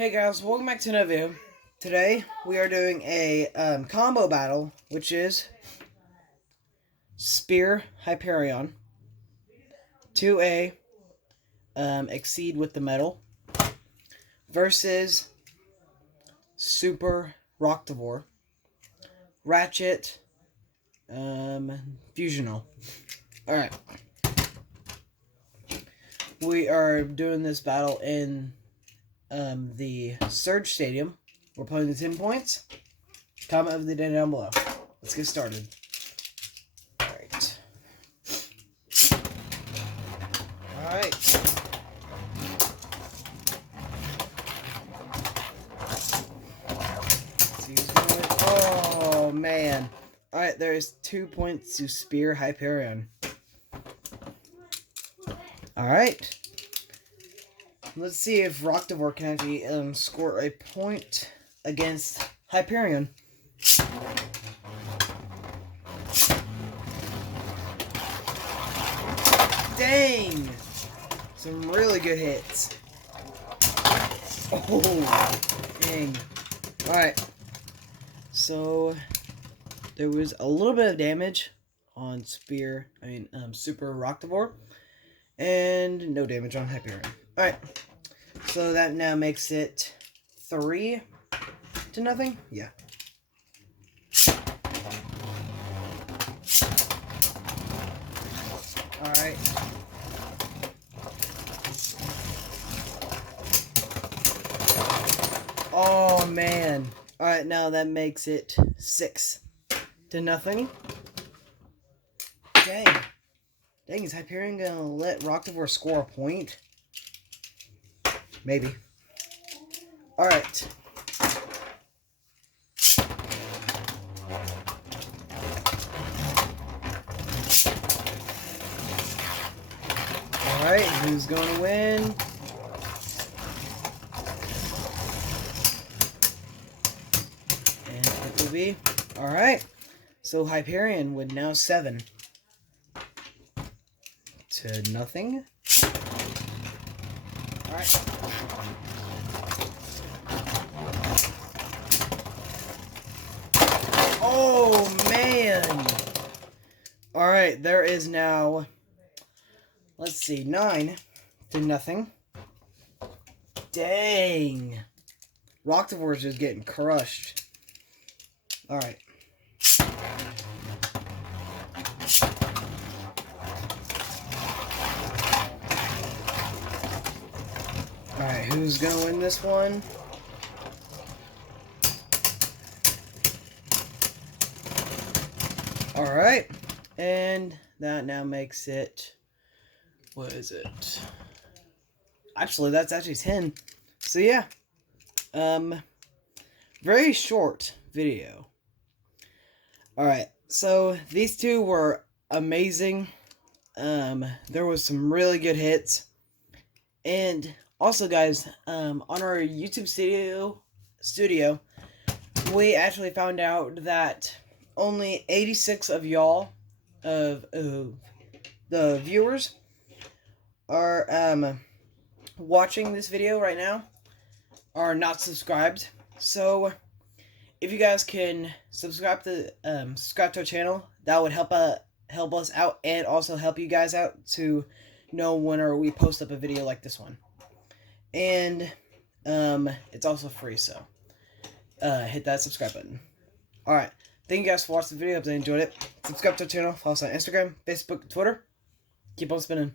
Hey guys, welcome back to another video. Today we are doing a combo battle, which is Spear Hyperion, 2A Exceed with the Metal, versus Super Roktavor, Ratchet, Fusional. Alright. We are doing this battle in the Surge Stadium. We're playing the 10 points. Comment of the day down below. Let's get started. Alright. Alright. Oh, man. Alright, there's 2 points to Spear Hyperion. Alright. Let's see if Roktavor can actually score a point against Hyperion. Dang! Some really good hits. Oh, dang. Alright. So, there was a little bit of damage on Super Roktavor. And no damage on Hyperion. Alright, so that now makes it 3-0. Yeah. Alright. Oh, man. Alright, now that makes it 6-0. Dang. Dang, is Hyperion gonna let Roktavor score a point? Maybe. Alright. Alright, who's gonna win? And it will be. Alright. So Hyperion with now 7-0. Alright. Oh, man. Alright, there is now, let's see, 9-0. Dang. Roktavor is just getting crushed. Alright. Alright, who's gonna win this one? Alright, and that now makes it, what is it? Actually, that's actually 10. So yeah, very short video. Alright, so these two were amazing. There was some really good hits. And also, guys, on our YouTube studio, we actually found out that only 86 of y'all, of the viewers, are watching this video right now, are not subscribed. So, if you guys can subscribe to our channel, that would help us out, and also help you guys out to know whenever we post up a video like this one. And it's also free, so hit that subscribe button. Alright, thank you guys for watching the video. Hope you enjoyed it. Subscribe to our channel, follow us on Instagram, Facebook, Twitter. Keep on spinning.